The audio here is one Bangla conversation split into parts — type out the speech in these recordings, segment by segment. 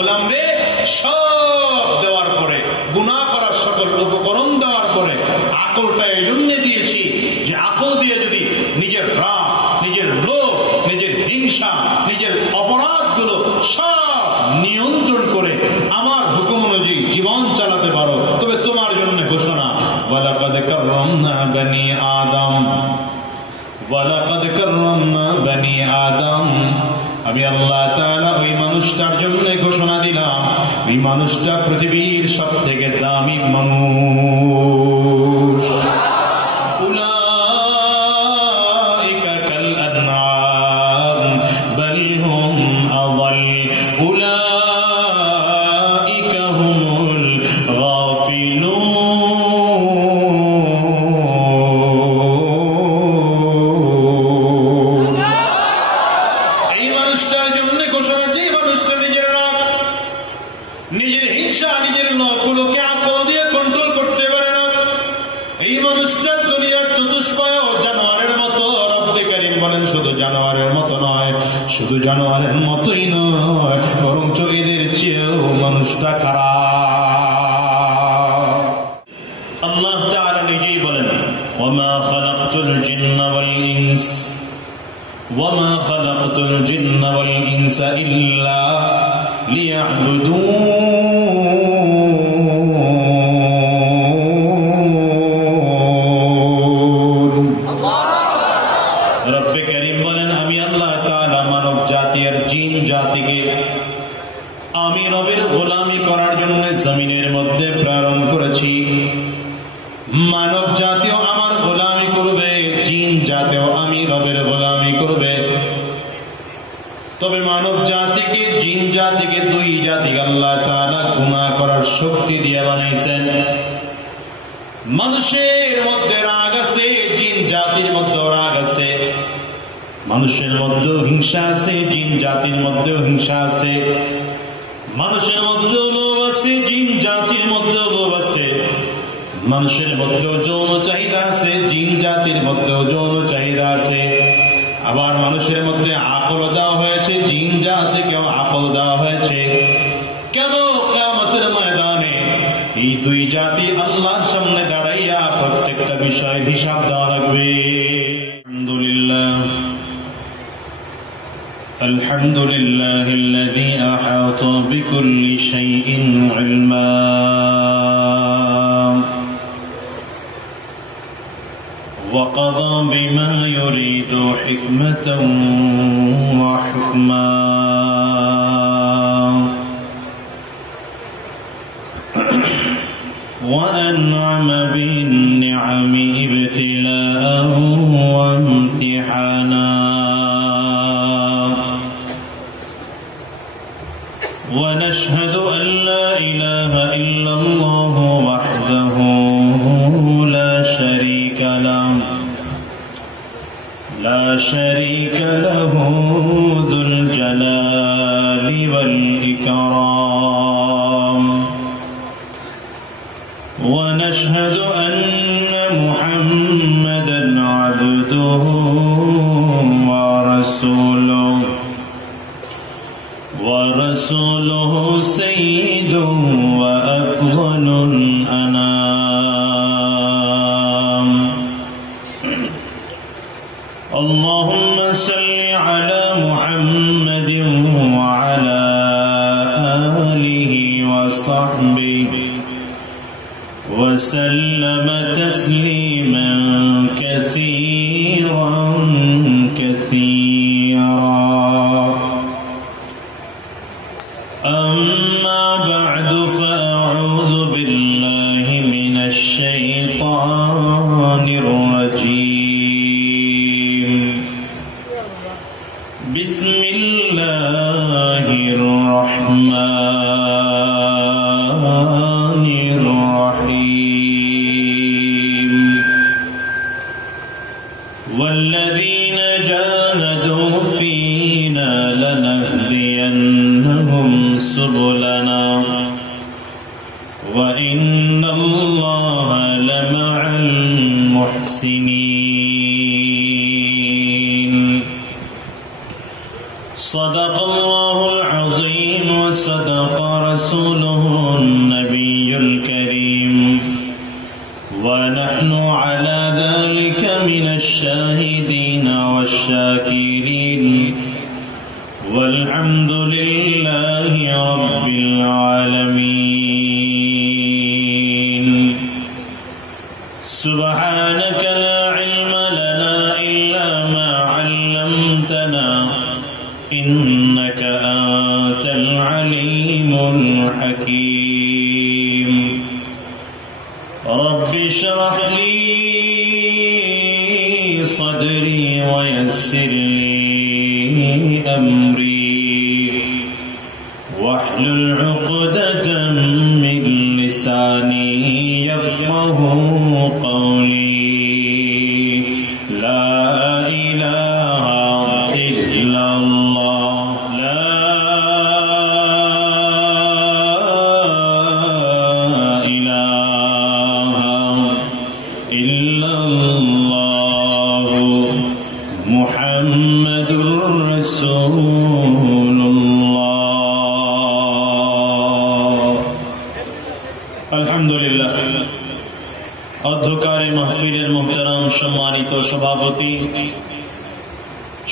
গোলাম রে সব দেওয়ার পরে, গুনাহ করার সকল উপকরণ দেওয়ার পরে আকলটা এই জন্য দিয়েছি যে আকল দিয়ে যদি নিজের রাগ, নিজের লোভ, নিজের হিংসা, নিজের অপরাধগুলো সব নিয়ন্ত্রণ করে আমার হুকুম অনুযায়ী জীবন চালাতে পারো, তবে তোমার জন্য ঘোষণা ওয়ালাকাদ কাররামনা বনি আদম, ওয়ালাকাদ কাররামনা বনি আদম। আমি আল্লাহ তাআলা ওই মানুষটার জন্য ঘোষণা দিলাম, ওই মানুষটা পৃথিবীর সব থেকে দামি মানুষ। উলাইকা কাল আনআম বাল হুম আযাল, উলাইকা হুমুল গাফিলুন। নিজের হিংসা, নিজের লোভগুলোকে আকল দিয়ে কন্ট্রোল করতে পারে না, এই মানুষটা দুনিয়ার চতুষ্পয় জানোয়ারের মতো। রব্বে কারীম বলেন শুধু জানোয়ারের মতো নয়, শুধু জানোয়ারের মতোই নয়, বরঞ্চ এদের চেয়েও মানুষটা খারাপ। আল্লাহ তাআলা নিজেই বলেন ওয়ামা খালাকতুল জিন্না ওয়াল ইনস, ওয়ামা খালাকতুল জিন্না ওয়াল ইনসা ইল্লা লিয়াবুদুন। রব্বে কারীম বলেন আমি আল্লাহ তাআলা মানব জাতি আর জিন জাতিকে আমি রবের গোলামি করার জন্য জমিনের মধ্যে প্রেরণ করেছি। মানব জাতিও আমার গোলামি করবে, জিন জাতিও আমি রবের গোলামি করবে। তবে মানব জাতিকে, জিন জাতিকে, দুই জাতিকে আল্লাহ তাআলা গুনাহ করার শক্তি দিয়ে বানাইছেন। মানুষের মধ্যে রাগ আছে, জিন জাতির মধ্যেও রাগ আছে। মানুষের মধ্যেও হিংসা আছে, জিন জাতির মধ্যেও হিংসা আছে। মানুষের মধ্যেও লোভ আছে, জিন জাতির মধ্যেও লোভ আছে। মানুষের মধ্যেও যৌন চাহিদা আছে, জিন জাতির মধ্যেও যৌন চাহিদা আছে। আবার মানুষের মধ্যে আকল দেওয়া হয়েছে, জিন জাতিকেও আকল দেওয়া হয়েছে। কেন কিয়ামতের ময়দানে এই দুই জাতি আল্লাহর সামনে দাঁড়াইয়া প্রত্যেকটা বিষয় হিসাব দেওয়া লাগবে। আলহামদুলিল্লাহ, আলহামদুলিল্লাহিল্লাযী আহাতা বিকুল্লি শাইইন ইলমা وقضى بما يريد حكمة وحكما وأنعم بالنعم ابتلاء وامتحانا ونشهد أن لا إله إلا الله وحده لا شريك له ذو الجلال والإكرام ونشهد أن محمدا عبده ورسوله سيد وأفضل الأنام اللهم صل على محمد وعلى آله وصحبه وسلم تسليما كثيرا أما بعد فأعوذ بالله من الشيطان الرجيم بسم الله الرحمن الرحيم والذين جاهدوا فينا لنهدينهم سبلنا وإن الله لمع المحسنين صدق الله العظيم وصدق رسوله النبي الكريم ونحن على ذلك من الشاهدين والشاكرين والحمد لله رب العالمين سبحانك لا علم لنا إلا ما علمتنا إنك أنت العليم الحكيم رب اشرح لي صدري ويسر لي أمري واحلل عقدة من لساني يفقه قولي لا إله إلا الله لا إله إلا الله محمد رسول الله الحمد لله অধ্যকারী মাহফিলের মুহতারাম সম্মানিত সভাপতি,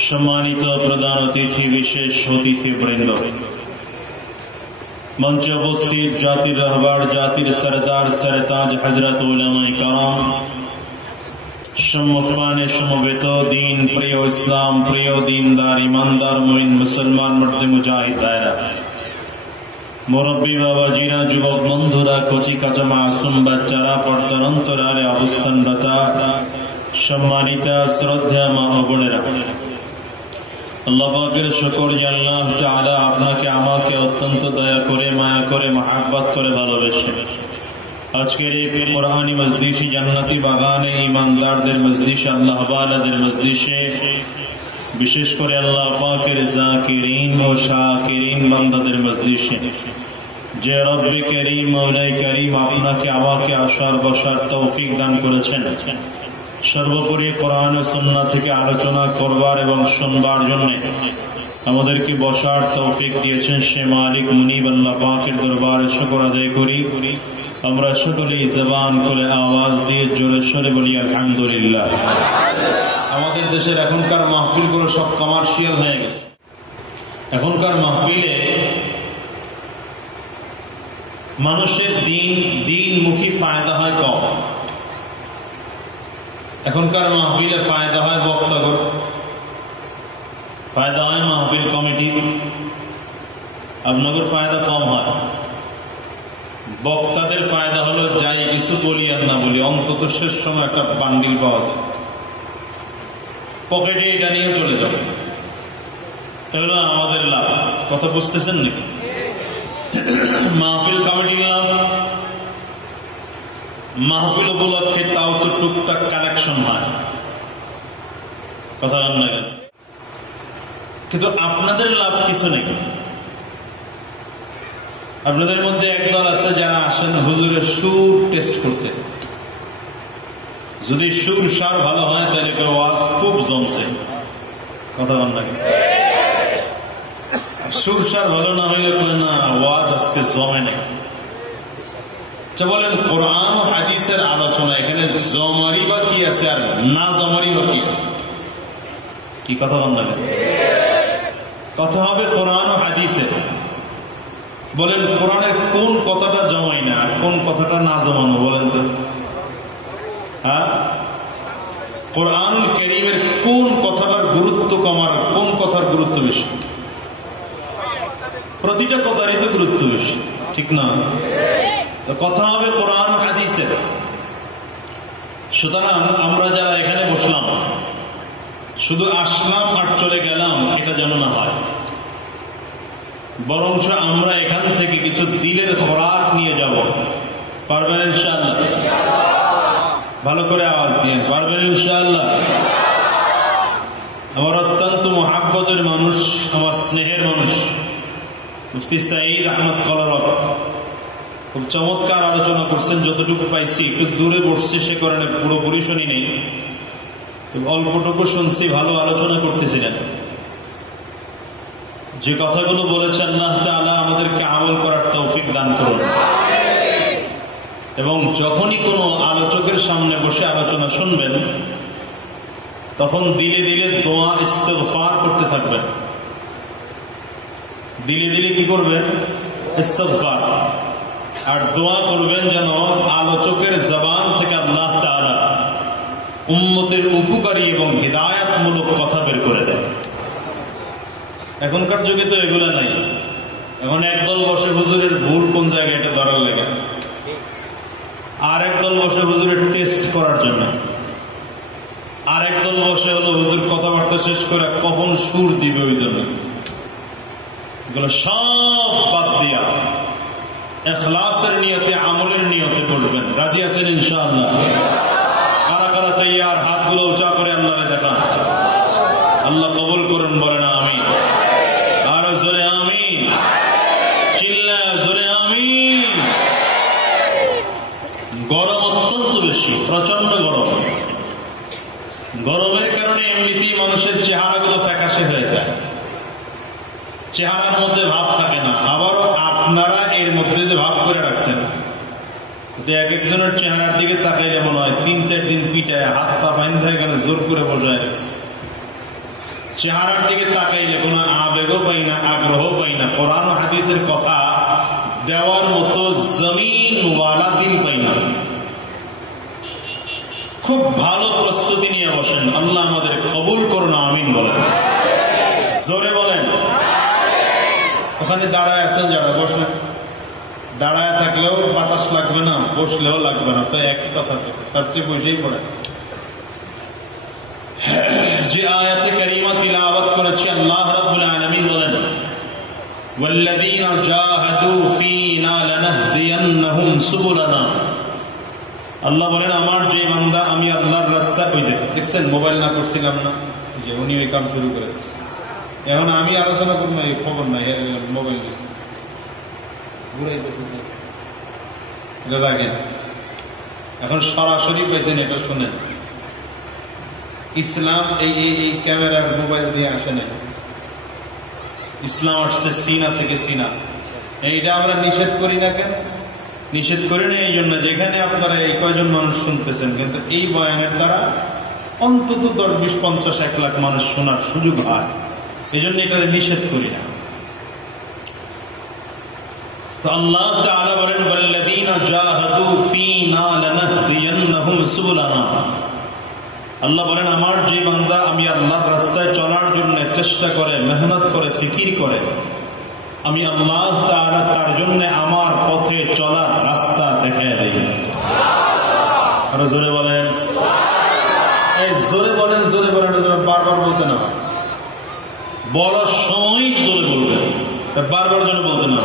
সম্মানিত প্রধান অতিথি, বিশেষ অতিথিবৃন্দ, মঞ্চে উপস্থিত জাতির রাহবার, জাতির সরদার সরতাজ হযরত উলামায়ে কেরাম, সম্মুখপানে সমবেত দিন প্রিয়, ইসলাম প্রিয়, দিনদার, ইমানদার, মুমিন মুসলমান, মর্দে মুজাহিদ ভাইরা, মুরব্বী বাবাজিরা, যুবক বন্ধুরা, কচি কাঁচা মাসুম বাচ্চারা, পর্দার অন্তরালে অবস্থানরতা সম্মানিতা শ্রদ্ধা মা ও বোনেরা, আল্লাহ পাকের শুকর যে আল্লাহ তাআলা আপনাকে আমাকে অত্যন্ত দয়া করে, মায়া করে, মহাব্বত করে ভালোবেসে আজকের এই কোরআনী মজলিসে, জান্নাতি বাগানে, ইমানদারদের মজলিসে, আল্লাহ ওয়ালাদের মজলিসে, বিশেষ করে আল্লাহ পাকের জাকিরিন ও শাকিরিন বান্দাদের মজলিসে যে রব্বে করিম, মওলাই করিম আপনাকে আমাকে আসার বসার তৌফিক দান করেছেন, সর্বোপরি কোরআন ও সুন্নাহ থেকে আলোচনা করবার এবং শুনবার জন্য আমাদেরকে বসার তৌফিক দিয়েছেন, সে মালিক মুনিব আল্লাহ পাকের দরবারে শুকর আদায় করি। আমরা সকলেই জবান খুলে আওয়াজ দিয়ে জোরে সোরে বলি আলহামদুলিল্লাহ। আমাদের দেশের এখনকার মাহফিলগুলো সব কমার্শিয়াল হয়ে গেছে। এখনকার মাহফিলে মানুষের দিনমুখী ফায়দা হয় কম। এখনকার মাহফিলে ফায়দা হয় বক্তাগর, ফায়দা হয় মাহফিল কমিটি, আপনাদের ফায়দা কম হয়। বক্তাদের ফায়দা হলো যাই কিছু বলি আর না বলি, অন্তত শেষ সময় একটা বান্ডিল পাওয়া যায়, পকেটে এটা নিয়ে চলে যাবে, তাহলে আমাদের লাভ। কথা বুঝতেছেন নাকি? মাহফিল কমিটির লাভ, মাহফিল উপলক্ষে তাও তো টুকটাক কালেকশন হয়, কথা বলেন না কেন? কিন্তু আপনাদের লাভ কিছু নেই। আপনাদের মধ্যে একদল আছে যারা আসেন হুজুরের সুর টেস্ট করতে, যদি সুর সার ভালো হয় তাহলে কেউ ওয়াজ খুব জমছে, কথা বলেন না কেন? সুর সার ভালো না হইলে না ওয়াজ আজকে জমে না। আচ্ছা বলেন, কোরআন ও হাদিসের আলোচনা এখানে জমারি বা কি আছে আর না জমারি বা কি আছে? কি কথা বলেন না কেন? কথা হবে কোরআন ও হাদিসের। বলেন কোরআনের কোন কথাটা জমাই না আর কোন কথাটা না জমানো, বলেন তো? হ্যাঁ, কোরআনুল কারীমের কোন কথাটার গুরুত্ব কম আর কোন কথার গুরুত্ব বেশি? প্রতিটা কথারই তো গুরুত্ব বেশি, ঠিক না? তো কথা হবে কোরআন হাদিসের। সুতরাং আমরা যারা এখানে বসলাম, শুধু আসলাম আর চলে গেলাম এটা যেন না হয়, বরঞ্চ আমরা এখান থেকে কিছু দিলের খোরাক নিয়ে যাব। পারবেন ইনশাআল্লাহ? ভালো করে আওয়াজ দিয়ে পারবেন ইনশাআল্লাহ? আমার অত্যন্ত মহাব্বতের মানুষ, আমার স্নেহের মানুষ মুফতি সাঈদ আহমদ কলরব খুব চমৎকার আলোচনা করছেন। যতটুকু পাইছি, একটু দূরে বসছি সে কারণে পুরোপুরি শুনি নেই, অল্পটুকু শুনছি। ভালো আলোচনা করতেছিলেন। যে কথাগুলো বলেছেন আল্লাহ তাআলা আমাদেরকে আমল করার তৌফিক দান করুন। এবং যখনই কোনো আলোচকের সামনে বসে আলোচনা শুনবেন তখন দিলে দিলে দোয়া ইস্তিগফার করতে থাকবেন। দিলে দিলে কি করবেন? ইস্তিগফার। আর দোয়া করবেন যেন আলোচকের জবান থেকে আল্লাহ তাআলা উম্মতের উপকারী এবং হিদায়াতমূলক কথা বের করে দেয়। এখনকার যুগে তো এগুলো নাই। এখন একদল বসে হুজুরের ভুল কোন জায়গায় এটা ধরার লাগে, আর একদল বসে হুজুরের টেস্ট করার জন্য, আর একদল বসে হলো হুজুর কথাবার্তা শেষ করে কখন সুর দিবে ওই জন্য। এগুলো সব বাদ দিয়া ইখলাসের নিয়তে, আমলের নিয়তে বসবেন। রাজি আছেন ইনশাআল্লাহ? কারা কারা তৈয়ার? হাতগুলো উঁচা করে আল্লাহরে দেখান। আল্লাহ কবুল করুন, বলেন আমিন। আরো জোরে আমিন, চিল্লায় জোরে আমিন। গরম অত্যন্ত বেশি, প্রচন্ড গরম। গরমের কারণে এমনিতেই মানুষের চেহারাগুলো ফ্যাকাশে হয়ে যায়, চেহারার মধ্যে ভাব থাকে না। আবার আপনারা এর মধ্যে যে ভাব করে রাখছেন, এক একজনের চেহারার দিকে তাকাইলে মনে হয় 3-4 দিন পিটায় হাত পা বাইন্ধা এখানে জোর করে বসায় রাখছে। চেহারার দিকে তাকাইলে কোনো আবেগও পাই না, আগ্রহ পাই না। কোরআন হাদিসের কথা দেওয়ার মতো জমিন ওয়ালা দিল পাই না। খুব ভালো প্রস্তুতি নিয়ে বসেন। আল্লাহ আমাদের কবুল করুন, আমিন বলেন, জোরে বলেন। ওখানে দাঁড়ায় আছেন যারা, বসেন। দাঁড়ায় থাকলেও বাতাস লাগবে না, বসলেও লাগবে না, তো একই কথা। তার চেয়ে বসেই পড়ে। যে আয়াতে কারিমা তিলাওয়াত করেছি, আল্লাহ রাব্বুল আলামিন বলেন, ওয়াল্লাযীনা জাহাদু ফীনা লানাহদিয়ান্নাহুম সুবুলানা। আল্লাহ বলেন, আমার যে বান্দা, আমি আল্লাহর রাস্তা। ওই যে দেখছেন মোবাইল না করছিলাম না, যে উনি ওই কাম শুরু করেছে। এখন আমি আলোচনা করব না, এই খবর নাই, মোবাইল দেখেন। এখন সরাসরি পেয়েছেন, এটা শুনেন। ইসলাম এই ক্যামেরার মোবাইল দিয়ে আসে না। ইসলাম আসছে সিনা থেকে। সিনা এইটা আমরা নিষেধ করি না কেন? নিষেধ করি না এই জন্য, যেখানে আপনারা এই কয়জন মানুষ শুনতেছেন, কিন্তু এই বয়ানের দ্বারা অন্তত 10, 20, 50, 1 লাখ মানুষ শোনার সুযোগ হয়। এই জন্য এটা নিষেধ করি না। তো আল্লাহ তাআলা বলেন, ওয়াল্লাযীনা জাহাদু ফীনা লানাহদিয়ান্নাহুম সুবুলানা। আল্লাহ বলেন, আমার যে বান্দা আমি আল্লাহর রাস্তায় চলার জন্য চেষ্টা করে, মেহনত করে, ফিকির করে, আমি আল্লাহ তাআলা তার জন্য আমার পথে চলার রাস্তা দেখিয়ে দেই। আর জোরে বলেন, এই জোরে বলেন, জোরে বলেন। বারবার বলতে না, বলার সময় জোরে বলবেন, বারবার যেন বলতে না।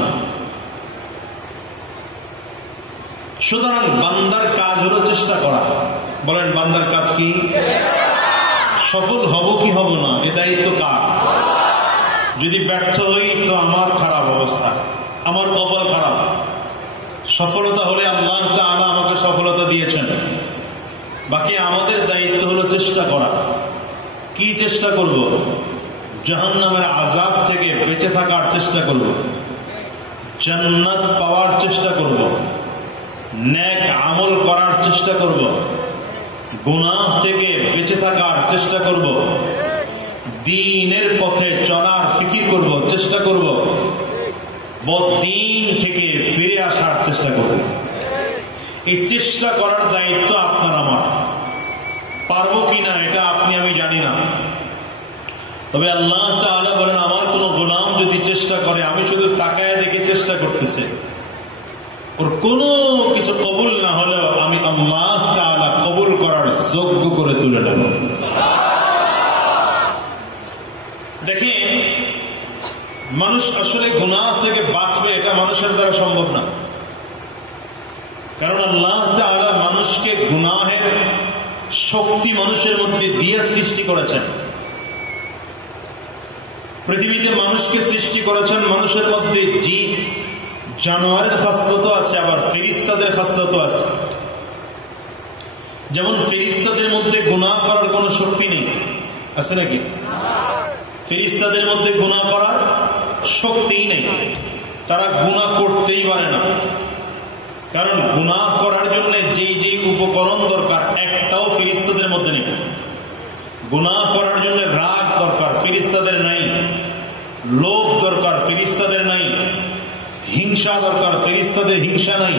সুতরাং বান্দার কাজ হলো চেষ্টা করা। বলেন, বান্দার কাজ কি? সফল হব কি হব না, এ দায়িত্ব কার? যদি ব্যর্থ হই তো আমার খারাপ অবস্থা, আমার কপাল খারাপ। সফলতা হলে আল্লাহ তাআলা আমাকে সফলতা দিয়েছেন। বাকি আমাদের দায়িত্ব হলো চেষ্টা করা। কি চেষ্টা করব? জাহান্নামের আযাব থেকে বেঁচে থাকার চেষ্টা করব, জান্নাত পাওয়ার চেষ্টা করব, নেক আমল করার চেষ্টা করব, গুনাহ থেকে বেঁচে থাকার চেষ্টা করব, দ্বীনের পথে চলার ফিকির করব, চেষ্টা করব, বদ্দীন থেকে ফিরে আসার চেষ্টা করব। এই চেষ্টা করার দায়িত্ব আপনার আমার। পারবো কিনা এটা আপনি আমি জানি না, তবে আল্লাহ তাআলা বলেন, আমার কোন গোলাম যদি চেষ্টা করে, আমি শুধু তাকায় দেখে চেষ্টা করতেছে, ওর কোনো কিছু কবুল না হলেও আমি আল্লাহ তাআলা কবুল করার যোগ্য করে তুলে নেব। দেখেন, মানুষ আসলে গুনাহ থেকে বাঁচবে এটা মানুষের দ্বারা সম্ভব না। কারণ আল্লাহ তাআলা মানুষকে গুনাহের শক্তি মানুষের মধ্যে দিয়ে সৃষ্টি করেছেন। পৃথিবীতে মানুষকে সৃষ্টি করেছেন, মানুষের মধ্যে জিন জানোয়ারের খাসলত আছে, আবার ফেরেশতাদের খাসলত আছে। যেমন ফেরেশতাদের মধ্যে গুনাহ করার কোনো শক্তি নেই, আছে নাকি? ফেরেশতাদের মধ্যে গুনাহ করার শক্তিই নেই, তারা গুনাহ করতেই পারে না। কারণ গুনাহ করার জন্য যেই যেই উপকরণ দরকার একটাও ফেরেশতাদের মধ্যে নেই। গুনাহ করার জন্য রাগ দরকার, ফেরেশতাদের নাই। লোভ দরকার, ফেরেশতাদের নাই। হিংসা দরকার, ফেরেশতাদের হিংসা নাই।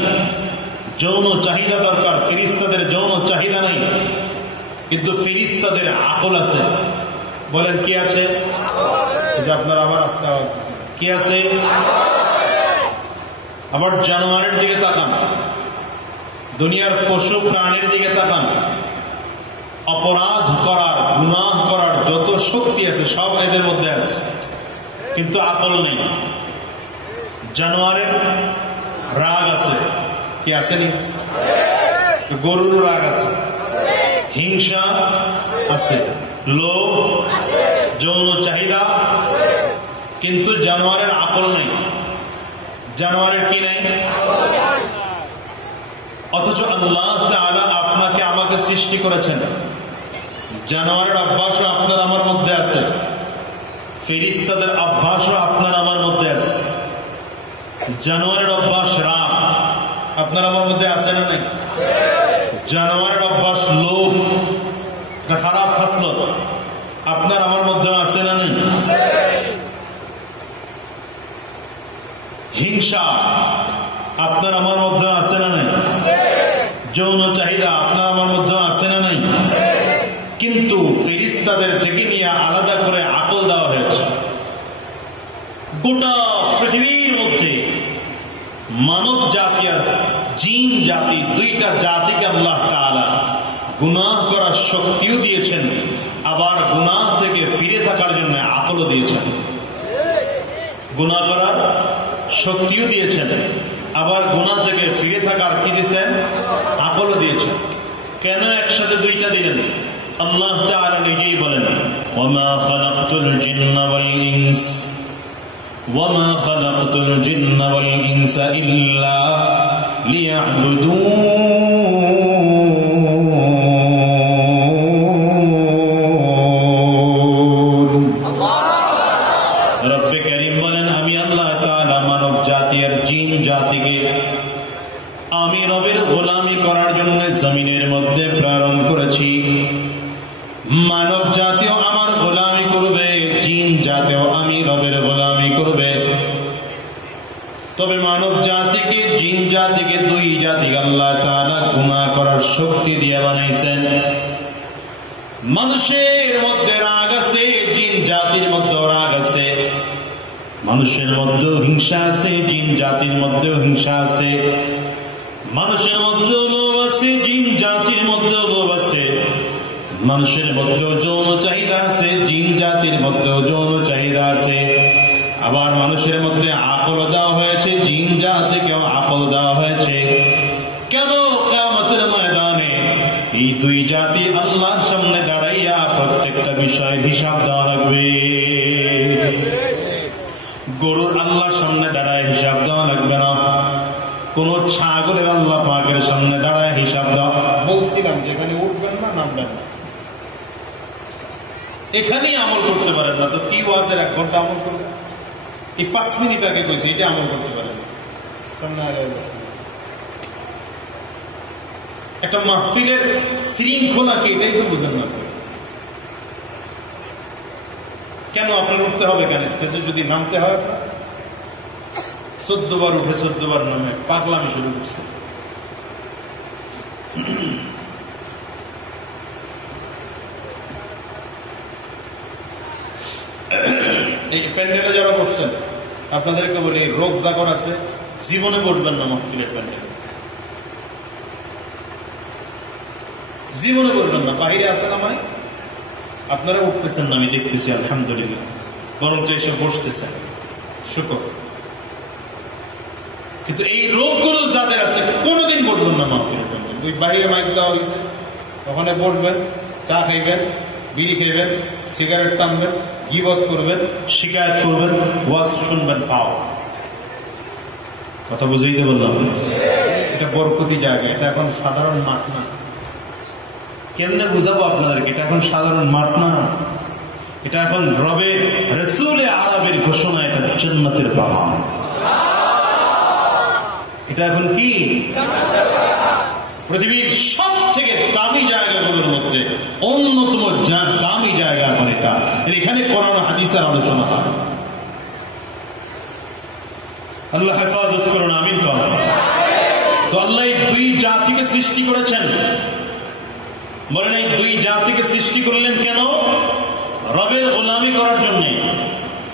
যৌন চাহিদা দরকার, ফেরেশতাদের যৌন চাহিদা নাই। কিন্তু ফেরেশতাদের আকল আছে। বলেন কি আছে? যে আপনার আবার আস্তে আওয়াজ কি আছে? আবার জানোয়ারের দিকে তাকান, দুনিয়ার পশু প্রাণীর দিকে তাকান, অপরাধ করার, গুনাহ করার যত শক্তি আছে সব এদের মধ্যে আছে, কিন্তু আকল নেই। জানোয়ারের রাগ আছে, কি আসেনি? গরুর রাগ আছে, হিংসা আছে, লোভ, যৌন চাহিদা, কিন্তু জানোয়ারের আকল নাই। জানোয়ারের কি নাই? অথচ আল্লাহ তাআলা আপনাকে আমাকে সৃষ্টি করেছেন, জানোয়ারের অভ্যাসও আপনার আমার মধ্যে আছে, ফেরেশতাদের অভ্যাসও আপনার আমার মধ্যে আছে। জানোয়ারের অভ্যাস রাগ আপনার আমার মধ্যে আছে না নাই? জানোয়ারের অভ্যাস লোভ, খারাপ খাসলত আপনার আমার মধ্যে আছে না নাই? হিংসা আপনার আমার মধ্যে আছে না নাই? যৌন চাহিদা আপনার আমার মধ্যে আছে না নাই? কিন্তু ফেরেশতাদের থেকে নিয়ে আলাদা করে আকল দেওয়া হয়েছে। গোটা পৃথিবীর মধ্যে মানব জাতি আর জিন জাতি, দুইটা জাতিকে আল্লাহ তাআলা গুনাহ করার শক্তিও দিয়েছেন, আবার গুনাহ থেকে ফিরে থাকার জন্য আকলও দিয়েছেন। গুনাহ করার শক্তিও দিয়েছেন, আবার গুনাহ থেকে ফিরে থাকার কি দিয়েছেন? আকলও দিয়েছেন। কেন একসাথে দুইটা দিলেন? আল্লাহ তাআলা নিজেই বলেন, ওয়ামা খালাকতুল জিন্না ওয়াল ইনস ওয়ামা খালাকতুল জিন্না ওয়াল ইনসা ইল্লা লিয়াবুদুন। রব্বে কারীম বলেন, আমি আল্লাহ তাআলা মানব জাতি আর জিন জাতিকে আমি রবের গোলামি করার জন্য জমিনের মধ্যে প্রেরণ করেছি। মানব জাতিও আমার গোলামি করবে, জিন জাতিও আমি রবের গোলামি করবে। তবে মানব জাতিকে, জিন জাতিকে, দুই জাতিকে আল্লাহ তাআলা গুনাহ করার শক্তি দিয়ে বানাইছেন। মানুষের মধ্যে রাগ আছে, জিন জাতির মধ্যে রাগ আছে। মানুষের মধ্যেও হিংসা আছে, জিন জাতির মধ্যেও হিংসা আছে। মানুষের মধ্যেও লোভ আছে, জিন জাতির মধ্যেও লোভ আছে। মানুষের মধ্যেও যৌন চাহিদা আছে, জিন জাতির মধ্যেও যৌন চাহিদা আছে। আবার মানুষের মধ্যে আকল দেওয়া হয়েছে, জিন জাতিকেও আকল দেওয়া হয়েছে। কেন? কিয়ামতের ময়দানে এই দুই জাতি আল্লাহর সামনে দাঁড়াইয়া প্রত্যেকটা বিষয়ের হিসাব দেওয়া লাগবে। গরুর আল্লাহর সামনে দাঁড়ায় হিসাব দেওয়া লাগবে না। কোন ছাগলের আল্লাহ পাকের সামনে দাঁড়ায় হিসাব দেওয়া। বলছিলাম যে এখানে উঠবেন না, নামবেন না, এখানেই আমল করতে পারেন না তো কি ওয়াজের 1 ঘন্টা আমল করবেন? এই 5 মিনিট আগে কইছি এটা আমল করতে পারেন। একটা মাহফিলের শৃঙ্খলা কি এটাই তো বুঝেন না। কেন আপনার উঠতে হবে? কেন স্টেজে যদি নামতে হয়? 14 বার উঠে 14 বার নামে পাগলামি শুরু করছে। এই প্যান্ডেলে যারা বসছেন আপনাদেরকে বলি, রোগ জাগর আছে, জীবনে বসবেন না মাহফিলের প্যান্ডেলে, জীবনে বসবেন না। বাহিরে আসেন আমায়, আপনারা উঠতেছেন না, আমি দেখতেছি আলহামদুলিল্লাহ, বরঞ্চ এসে বসতেছেন, শুকর। কিন্তু এই রোগগুলো যাদের আছে কোনোদিন বসবেন না মাহফিলের প্যান্ডেলে। ওই বাহিরে মাইক দেওয়া হয়েছে, ওখানে বসবেন, চা খাইবেন, বিড়ি খাইবেন, সিগারেট টানবেন, গীবত করবেন, শিকায়ত করবেন, ওয়াজ শুনবেন, পাও। কথা বুঝাইতে বললাম? এটা বরকতি জায়গা, এটা এখন সাধারণ মাঠ না। কেমনে বুঝাবো আপনাদেরকে? এটা এখন সাধারণ মাঠ না। এটা এখন রবের রাসূলে আরবের ঘোষণা, এটা জান্নাতের বাগান। এটা এখন কি পৃথিবীর সব থেকে দামি জায়গাগুলোর মধ্যে অন্যতম দামি জায়গা এখন এটা। এখানে কোরআন হাদিসের আলোচনা হয়। আল্লাহ হেফাজত করুন, আমিন করুন। তো আল্লাহ এই দুই জাতিকে সৃষ্টি করেছেন। বলেন এই দুই জাতিকে সৃষ্টি করলেন কেন? রবের গোলামি করার জন্য।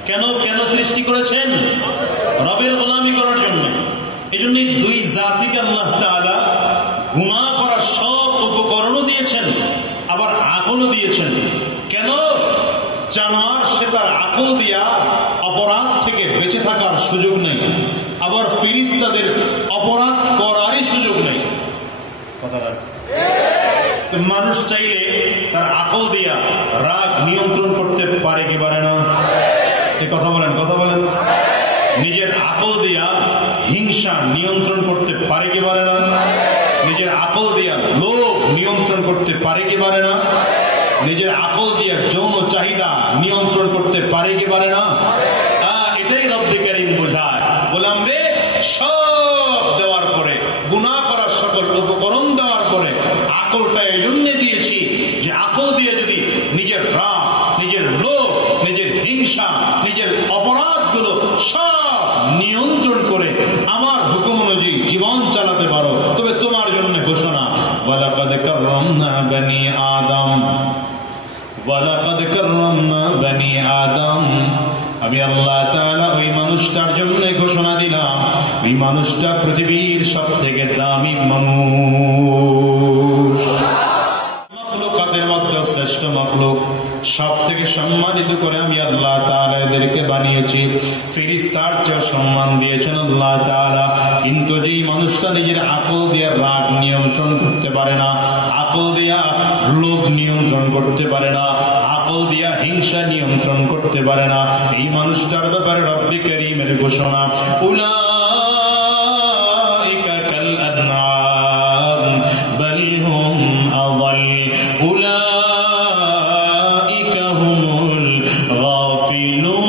কেন কেন সৃষ্টি করেছেন? রবের গোলামি করার জন্য। এই জন্য দুই জাতিকে আল্লাহ তাআলা গুনাহ করার সব উপকরণও দিয়েছেন, আবার আকলও দিয়েছেন। কেন? জানোয়ার সে তার আকল দিয়া অপরাধ থেকে বেঁচে থাকার সুযোগ নেই, আবার ফেরেশতাদের অপরাধ করারই সুযোগ নেই। তো মানুষ চাইলে তার আকল দিয়া রাগ নিয়ন্ত্রণ করতে পারে কি পারে না? কথা বলেন, কথা বলেন। নিজের আকল দিয়া হিংসা নিয়ন্ত্রণ করতে পারে কি পারে না? নিজের আকল দিয়া লোভ নিয়ন্ত্রণ করতে পারে কি পারে না? নিজের আকল দিয়া যৌন চাহিদা নিয়ন্ত্রণ করতে পারে কি পারে না? এটাই রব্বে কারীম বোঝায়। বললাম রে, সব দেওয়ার পরে, গুনাহ করার সকল উপকরণ দেওয়ার পরে আকলটা এই জন্য দিয়েছি যে আকল দিয়ে যদি নিজের রাগ, নিজের লোভ, নিজের হিংসা, নিজের অপরাধগুলো সব নিয়ন্ত্রণ করে আমার হুকুম অনুযায়ী জীবন চালাতে পারো, তবে তোমার জন্য ঘোষণা, ওয়ালাকাদ কাররামনা বনি আদম, ওয়ালাকাদ কাররামনা বনি আদম। আমি আল্লাহ তাআলা ওই মানুষটার জন্য ঘোষণা দিলাম, ওই মানুষটা পৃথিবীর সব থেকে দামি মানুষ, মাখলুকাতের মধ্যে শ্রেষ্ঠ মাখলুক, সব থেকে সম্মানিত করে আমি আল্লাহ তাআলা এদেরকে বানিয়েছি। ফেরেশতার চেয়ে সম্মান দিয়েছেন আল্লাহ তাআলা। কিন্তু যেই মানুষটা নিজের আকল দিয়ে রাগ নিয়ন্ত্রণ করতে পারে না, আকল দিয়া লোভ নিয়ন্ত্রণ করতে পারে না, আকল দিয়া হিংসা নিয়ন্ত্রণ করতে পারে না, এই মানুষটার ব্যাপারে রব্বে কারীমের ঘোষণা, উলাইকা কাল আদনাম বাল হুম আযাল, উলাইকা হুমুল গাফিলুন।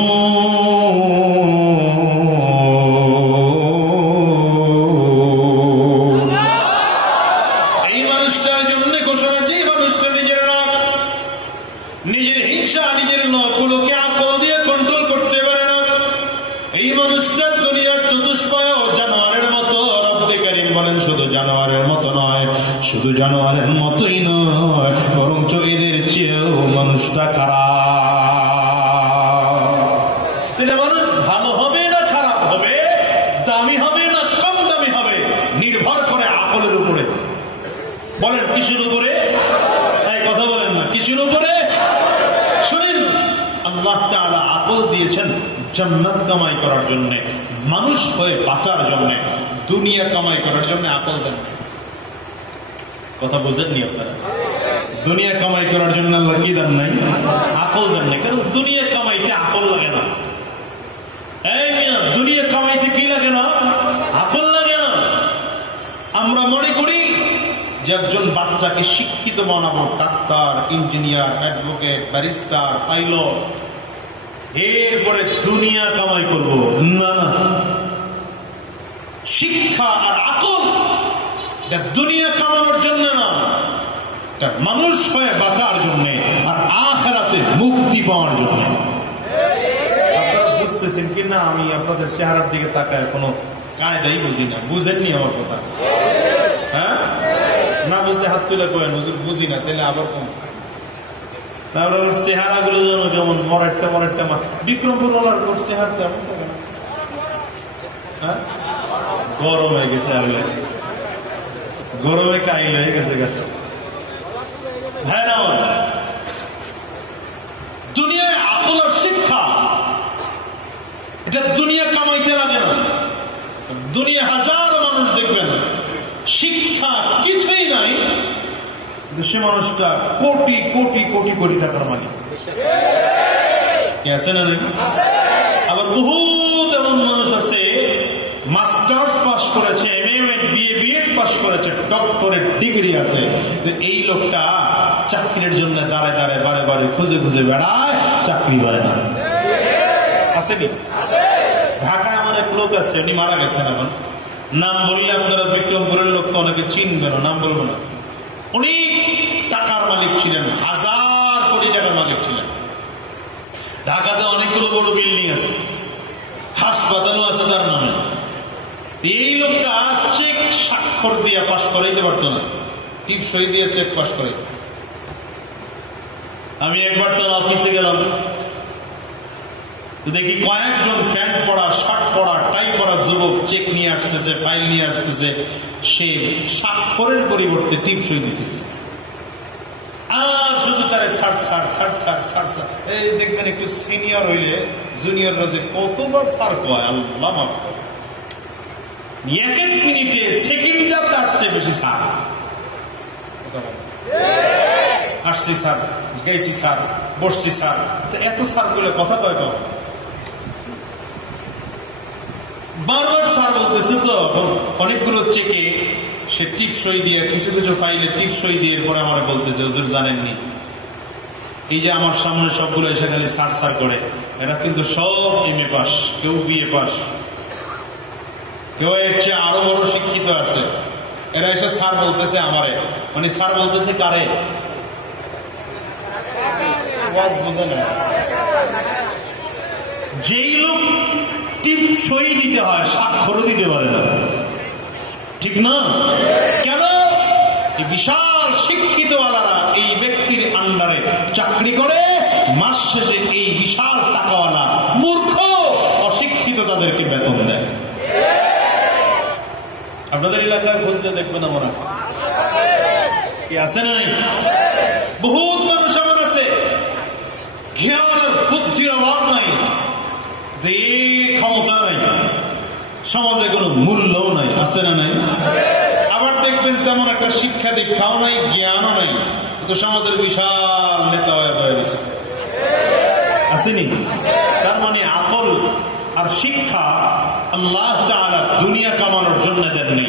এই মানুষটার জন্য ঘোষণা, যে মানুষটা নিজের রাগ, নিজের হিংসা, নিজের নখগুলোকে আকল দিয়ে কন্ট্রোল করতে পারে না, এই মানুষটা দুনিয়ার চতুষ্পয় জানোয়ারের মতো। রব্বে কারীম বলেন শুধু জানোয়ারের মতো নয়, শুধু জানোয়ারের মতোই নয়, বরঞ্চ এদের চেয়েও মানুষটা খারাপ। তাহলে মানুষ ভালো হবে না খারাপ হবে, দামি হবে না কম দামি হবে, নির্ভর করে আকলের উপরে। বলেন কিসের উপরে? তাই কথা বলেন না, কিসের উপরে? শুনেন, আল্লাহ তাআলা আকল দিয়েছেন জান্নাত কামাই করার জন্য, মানুষ হয়ে বাঁচার জন্য, দুনিয়া কামাই করার জন্য আকল দেন। কথা বুঝেননি আপনারা? দুনিয়া কামাই করার জন্য আল্লাহ কি দেন নাই? আকল দেন নাই। কারণ দুনিয়া কামাইতে আকল লাগে না। এই মিয়া, দুনিয়া কামাইতে কি লাগে না? আকল লাগে না। আমরা মনে করি যে একজন বাচ্চাকে শিক্ষিত বানাবো, doctor, engineer, advocate, barrister, pilot, এরপরে দুনিয়া কামাই করব। না না, শিক্ষা আর আকল দুনিয়া কামানোর জন্য না, মানুষ হয়ে বাঁচার জন্য আর আখিরাতে মুক্তি পাওয়ার জন্য। আপনারা বুঝতেছেন কি না? আমি আপনাদের চেহারার দিকে তাকায় কোনো কায়দাই বুঝি না। বুঝেননি আমার কথা? হ্যাঁ, না বুঝতে হাত তুলে কয়েন হুজুর বুঝি না, তাহলে আবার কম। তারপরে ওর চেহারা গুলো যেন যেমন মরেটটা মরেটটা, বিক্রমপুর ওলার ওর চেহারা তেমন থাকে না। হ্যাঁ, গরম হয়ে গেছে, আসলে গরমে কাইল হয়ে গেছে গাছ। হ্যাঁ না, দুনিয়ায় আকল আর শিক্ষা, এটা দুনিয়া কামাইতে লাগে না। দুনিয়া হাজারো মানুষ দেখবেন শিক্ষা কিছুই নাই, সে মানুষটা কোটি কোটি কোটি কোটি টাকার মালিক আছে না? আবার বহুত এমন মানুষ আছে মাস্টার্স পাস করেছে, এমএ, বিএড পাস করেছে, ডক্টরেট ডিগ্রি আছে, তো এই লোকটা চাকরির জন্য দাঁড়ায় দাঁড়ায় বারে বারে খুঁজে খুঁজে বেড়ায়, চাকরি পায় না। আসেনি? ঢাকায় আমার এক লোক আছে, উনি মারা গেছেন এখন। নাম বললে আপনারা বিক্রমপুরের লোক তো অনেকে চিনবেন, নাম বলবো না। উনি টাকার মালিক ছিলেন, 1000 কোটি টাকার মালিক ছিলেন। ঢাকাতে অনেকগুলো বড় বিল্ডিং আছে, হাসপাতালও আছে তার নামে। এই লোকটা চেক স্বাক্ষর দিয়ে পাশ করাইতে পারতো না, টিপ সই দিয়ে চেক পাশ করে। আমি একবার তার অফিসে গেলাম, দেখি কয়েকজন প্যান্ট পরা, শার্ট পরা, টাই পরা যুবক চেক নিয়ে আসতেছে, ফাইল নিয়ে আসতেছে, সে স্বাক্ষরের পরিবর্তে টিপ সই দিতেছে। আর শুধু তারে sir sir sir sir sir sir, এই দেখবেন একটু সিনিয়র হইলে জুনিয়ররা যে কতবার স্যার কয়, আল্লাহ মাফ করে। এক এক মিনিটে সেকেন্ড যার তার চেয়ে বেশি স্যার। আসছি স্যার, গেছি স্যার, বসছি স্যার, তো এত স্যার বলে কথা কয় কম। বারবার স্যার বলতেছে, তো অনেকগুলো চেকে সে টিপ সই দিয়ে, কিছু কিছু ফাইলে টিপ সই দিয়ে এরপরে আমার বলতেছে, হুজুর জানেননি এই যে আমার সামনে সবগুলো এসে খালি স্যার স্যার করে, এরা কিন্তু সব এমএ পাস, কেউ বিএ পাস, কেউ এর চেয়ে আরো বড় শিক্ষিত আছে। এরা এসে স্যার বলতেছে আমারে, মানে স্যার বলতেছে কারে? যেই লোক টিপ সই দিতে হয়, স্বাক্ষরও দিতে পারে না, ঠিক না? কেন? এই বিশাল শিক্ষিত ওয়ালারা এই ব্যক্তির আন্ডারে চাকরি করে, মাস শেষে এই বিশাল টাকাওয়ালা মূর্খ অশিক্ষিত তাদেরকে বেতন দেয়। আপনাদের এলাকায় খুঁজতে দেখবেন আমার আছে, কি আছে নাই? বহুত মানুষ আমার আছে, জ্ঞান আর বুদ্ধির অভাব নাই, ক্ষমতা নাই, সমাজে কোনো মূল্যও নাই, আছে না নাই? আবার দেখবেন তেমন একটা শিক্ষা দীক্ষাও নাই, জ্ঞানও নাই, কিন্তু সমাজের বিশাল নেতা হয়ে গেছে, আসেনি? তার মানে আকল আর শিক্ষা আল্লাহ তাআলা দুনিয়া কামানোর জন্য দেননি।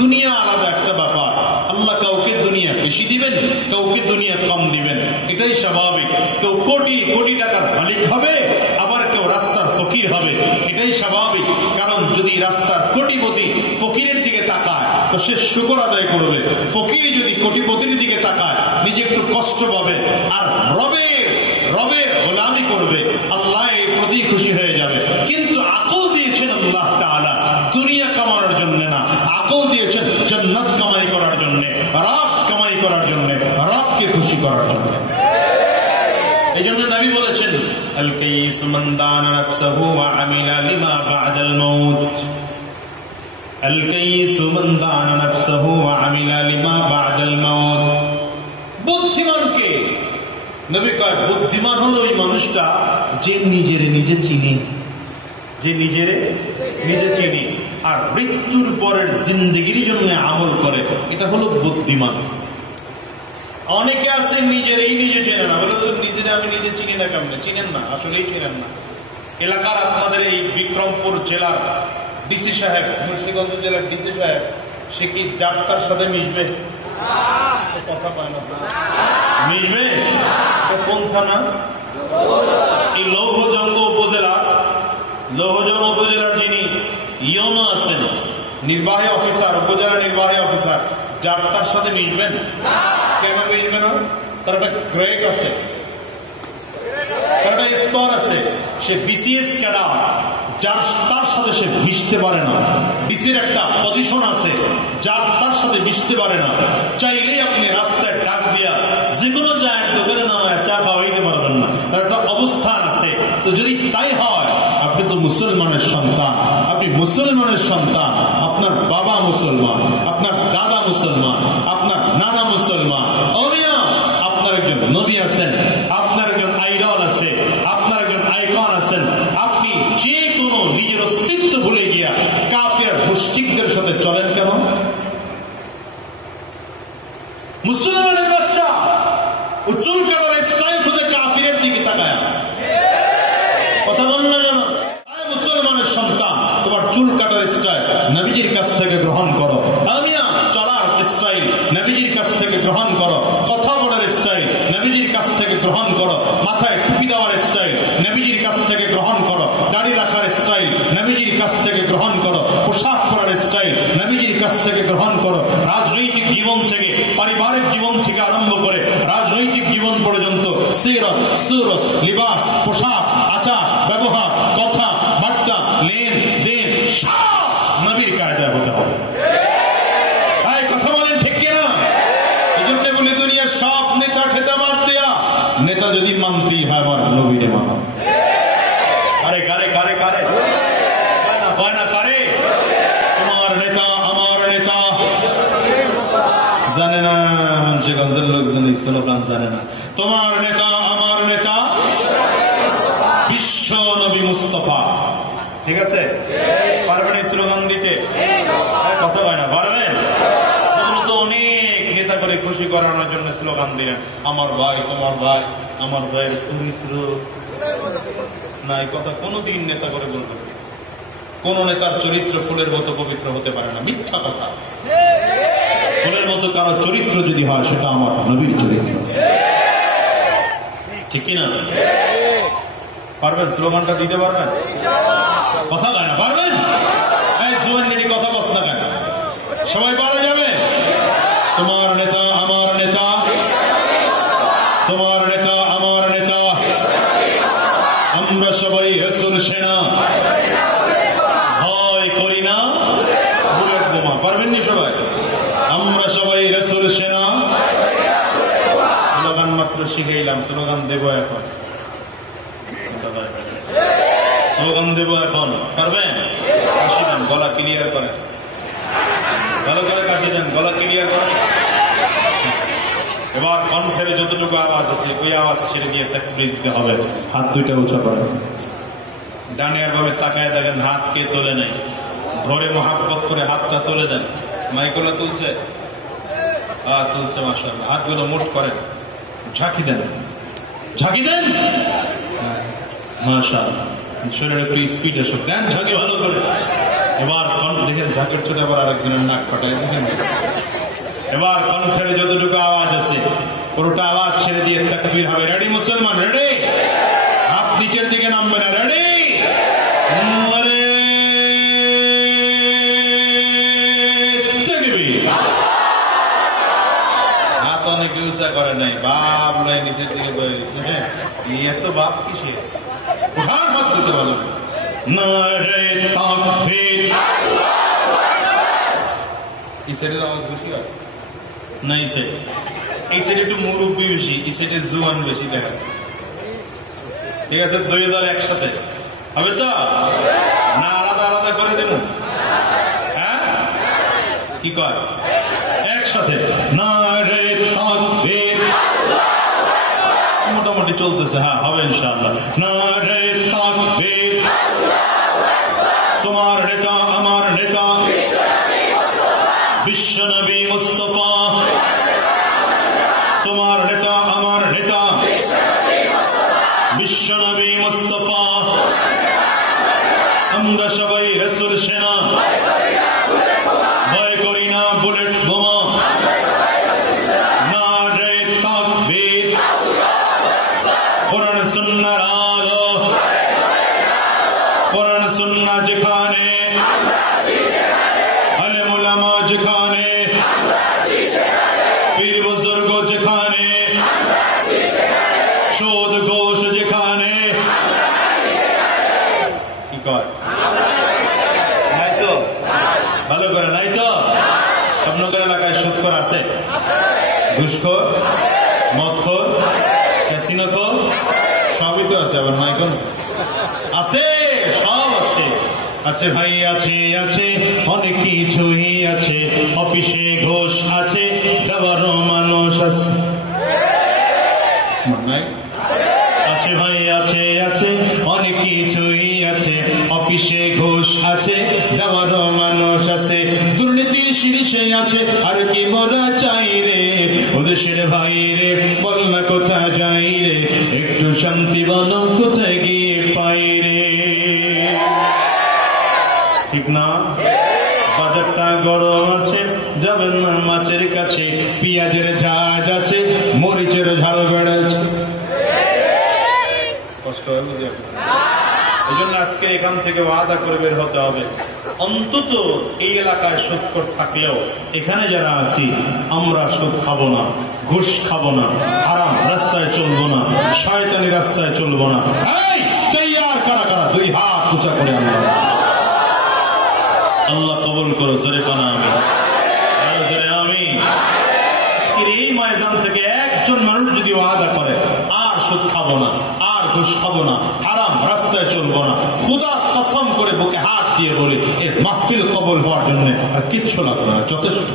দুনিয়া আলাদা একটা ব্যাপার, আল্লাহ কাউকে দুনিয়া বেশি দিবেন, কাউকে দুনিয়া কম দিবেন, এটাই স্বাভাবিক। কেউ কোটি কোটি টাকার মালিক হবে, আবার কেউ রাস্তার ফকির হবে, এটাই স্বাভাবিক। কারণ যদি রাস্তার কোটিপতি ফকিরের দিকে তাকায় তো সে শুকর আদায় করবে, ফকির যদি কোটিপতির দিকে তাকায় নিজে একটু কষ্ট পাবে, আর রবের গোলামি করবে, আল্লাহ এর প্রতি খুশি হয়ে যাবে। কিন্তু আকল দিয়েছেন আল্লাহ তাআলা দুনিয়া কামানোর জন্য না, আকল দিয়েছেন জান্নাত কামাই করার জন্য, রাত কামাই করার জন্য, রবকে খুশি করার জন্য। এই জন্য নবী বলেছেন, আল কাইস মান দানা নাফসাহু ওয়া আমিলা লিমা বা'দাল মাউত। আল কাইস মান দানা নাফসাহু ওয়া আমিলা লিমা বা'দাল মাউত। বুদ্ধিমান কে? নবী কয় বুদ্ধিমান হলো ওই মানুষটা যে নিজেরে নিজে চিনে, যে নিজেরে নিজে চিনে আর মৃত্যুর পরের জিন্দেগির জন্য আমল করে, এটা হলো বুদ্ধিমান। অনেকে আছে নিজেরই নিজে চেনে না, বলে তো নিজেরে আমি নিজে চিনি না, কেমনে চিনেন না? আসলেই চিনেন না। এলাকার আপনাদের এই বিক্রমপুর জেলার ডিসি সাহেব, মুন্সিগঞ্জ জেলার ডিসি সাহেব, সে কি যাত্রার সাথে মিশবে? কথা পায় না, মিশবে? কোন থানা? এই লৌহজঙ্গ উপজেলার যিনি ইওনো আছেন, নির্বাহী অফিসার, উপজেলা নির্বাহী অফিসার, যাত্রার সাথে মিশবেন? কেন মিশবে না? তার একটা গ্রেড আছে, তার একটা স্তর আছে। সে বিসিএস ক্যাডার, তার সাথে সে মিশতে পারে না। ডিসির একটা পজিশন আছে, তার সাথে মিশতে পারে না। চাইলেই আপনি রাস্তায় ডাক দিয়া যে কোনো চায়ের দোকানে নামায় চা খাওয়াইতে পারবেন না, তার একটা অবস্থান আছে। তো যদি তাই হয়, আপনি তো মুসলমানের সন্তান, আপনি মুসলমানের সন্তান, আপনার বাবা মুসলমান, আপনার দাদা মুসলমান, আপনার নানা মুসলমান, আপনার একজন নবী আছেন, আপনার একজন আইডল আছে, আপনার একজন আইকন আছেন। আপনি যে কোনো নিজের অস্তিত্ব ভুলে গিয়া কাফের মুশরিকদের সাথে চলেন কেন? মুসলমানের বাচ্চা চুল কাটার স্টাইল খুঁজে কাফিরের দিকে তাকায়, কথা বলেন না কেন? মুসলমানের সন্তান, তোমার চুল কাটার স্টাইল নবীজির কাছ থেকে গ্রহণ করো। চলার কাছ থেকে গ্রহণ করো। রাজনৈতিক জীবন থেকে, পারিবারিক জীবন থেকে আরম্ভ করে রাজনৈতিক জীবন পর্যন্ত সিরত, সুরত, লিবাস, পোশাক, আচার, ব্যবহার, কথা, বার্তা, লেন দেন সব নবীর কায়দায় হতে হবে। কথা বলেন ঠিক কিনা? এই জন্য বলি দুনিয়ার সব নেতা ঠেতা বাদ দেয়া, নেতা যদি মানতেই হয় আমার নবীরে মানা। কারে কারে কারে কারে হয় না কারে? তোমার নেতা আমার নেতা জানে না, মানুষগঞ্জের লোকজন এই স্লোগান জানে না। তোমার নেতা আমার নেতা বিশ্ব নবী মুস্তাফা। ঠিক আছে? পারবেন এই স্লোগান দিতে? কথা হয় না, পারবেন? তো অনেক নেতা করে খুশি করানোর জন্য স্লোগান দিলেন, আমার ভাই তোমার ভাই, আমার ভাইয়ের চরিত্র না। এই কথা কোনদিন নেতা করে বলবে? কোন নেতার চরিত্র ফুলের মতো পবিত্র হতে পারে না, মিথ্যা কথা। ফুলের মতো কারো চরিত্র যদি হয় সেটা আমার নবীর চরিত্র। ঠিক কিনা? পারবেন স্লোগানটা দিতে পারবেন? কথা হয় না, পারবেন? কথা বস না কেন? সবাই পারা যাবে? তোমার নেতা আমার নেতা, তোমার নেতা আমার নেতা, আমরা সবাই রাসূল সেনা, ভয় করি না বুলেট বোমা। পারবেন নি সবাই? আমরা সবাই রাসূল সেনা। স্লোগান মাত্র শিখাইলাম, স্লোগান দেব এখন, স্লোগান দেব এখন। পারবেন? কাশি দেন, গলা ক্লিয়ার করেন, ভালো করে কাশি দেন, গলা ক্লিয়ার করেন। এবার কণ্ঠের যতটুকু আওয়াজ আছে ওই আওয়াজ ছেড়ে দিয়ে তাকবীর দিতে হবে। হাত দুইটা উঁচা করেন, ডানে আর বামে তাকায় দেখেন হাত কে তোলে নাই, ধরে মহাব্বত করে হাতটা তুলে দেন। মাইকগুলো তুলছে? তুলছে, মাশাআল্লাহ। হাতগুলো মুঠ করেন, ঝাঁকি দেন, ঝাঁকি দেন, মাশাআল্লাহ। শরীরে একটু স্পিড এসব দেন, ঝাঁকি ভালো করে। এবার দেখেন ঝাঁকের চোটে আবার আরেকজনের নাক ফাটায় দেখেন। এবার কণ্ঠের যতটুকু আওয়াজ আছে পুরোটা আওয়াজ ছেড়ে দিয়ে তাকবীর হবে। রেডি মুসলমান? রেডি? হাত নিচের দিকে নামবে না। রেডি? হাত অনেকে উঁচা করে নাই, বাপ নাই নিচের দিকে বসে। এত বাপ কিসে? উঠার হাত দিতে ভালো। নারে তাকবীর। এই সাইডের আওয়াজ বেশি হয় না? এই সাইড, এই সাইডে একটু মুরব্বী বেশি, এই সাইডে জোয়ান বেশি দেখা। ঠিক আছে, দুই দল একসাথে হবে তো? না আলাদা আলাদা করে দেব? হ্যাঁ, কি কয়? একসাথে নারে তাকবীর। মোটামুটি চলতেছে, হ্যাঁ হবে ইনশাআল্লাহ। নারে তাকবীর। তোমার নেতা আমার নেতা বিশ্ব নবী মুস্তাফা। তোমার নেতা আমার নেতা বিশ্ব নবী মুস্তাফা। আমরা সবাই রাসূল সেনা, ভয় করি না বুলেট বোমা। নারে তাকবীর। কোরআন সুন্নাহর আলো, কোরআন সুন্নাহ যেখানে, আলেম উলামা যেখানে, পীর বুজুর্গ যেখানে, সুদ ঘোষ যেখানে। কি কয়? নাই তো? ভালো করে নাই তো? আপনাদের এলাকায় সুদখোর আছে? ঘুষখোর, মদখোর, ক্যাসিনোখোর সবই তো আছে। আবার নাই কোন? আছে, সব আছে। আছে ভাই, আছে আছে অনেক কিছুই আছে। অফিসে ঘোষ আছে, দেওয়ারও মানুষ আছে। আছে ভাই, আছে আছে অনেক কিছুই আছে। অফিসে ঘোষ আছে, দেওয়ারও মানুষ আছে। দুর্নীতির শীর্ষে আছে, আর কি বলা চাই রে? ওদেশের ভাই রে, বল না কোথায় যাই রে? একটু শান্তি বলো কোথায় গিয়ে পাই রে? ঠিক না? বাজারটা গরম আছে, যাবেন না মাছের কাছে। পেঁয়াজের ঝাঁজ আছে, মরিচের ঝাল বেড়েছে। কষ্ট হয় বুঝে? এই জন্য আজকে এখান থেকে ওয়াদা করে বের হতে হবে। অন্তত এই এলাকায় সুদখোর থাকলেও এখানে যারা আছি আমরা সুদ খাবো না, ঘুষ খাবো না, হারাম রাস্তায় চলবো না, শয়তানি রাস্তায় চলবো না। এই তৈয়ার কারা কারা? দুই হাত উঁচা করে আমরা। আল্লাহ কবুল করো, জোরে কানা আমি, জোরে আমি। এই ময়দান থেকে একজন মানুষ যদি ওয়াদা করে আর সুদ খাবো না, আর ঘুষ খাবো না, হারাম রাস্তায় চলবো না, খোদা কসম করে বুকে হাত দিয়ে বলে এর মাহফিল কবুল হওয়ার জন্য আর কিচ্ছু লাগবে না, যথেষ্ট।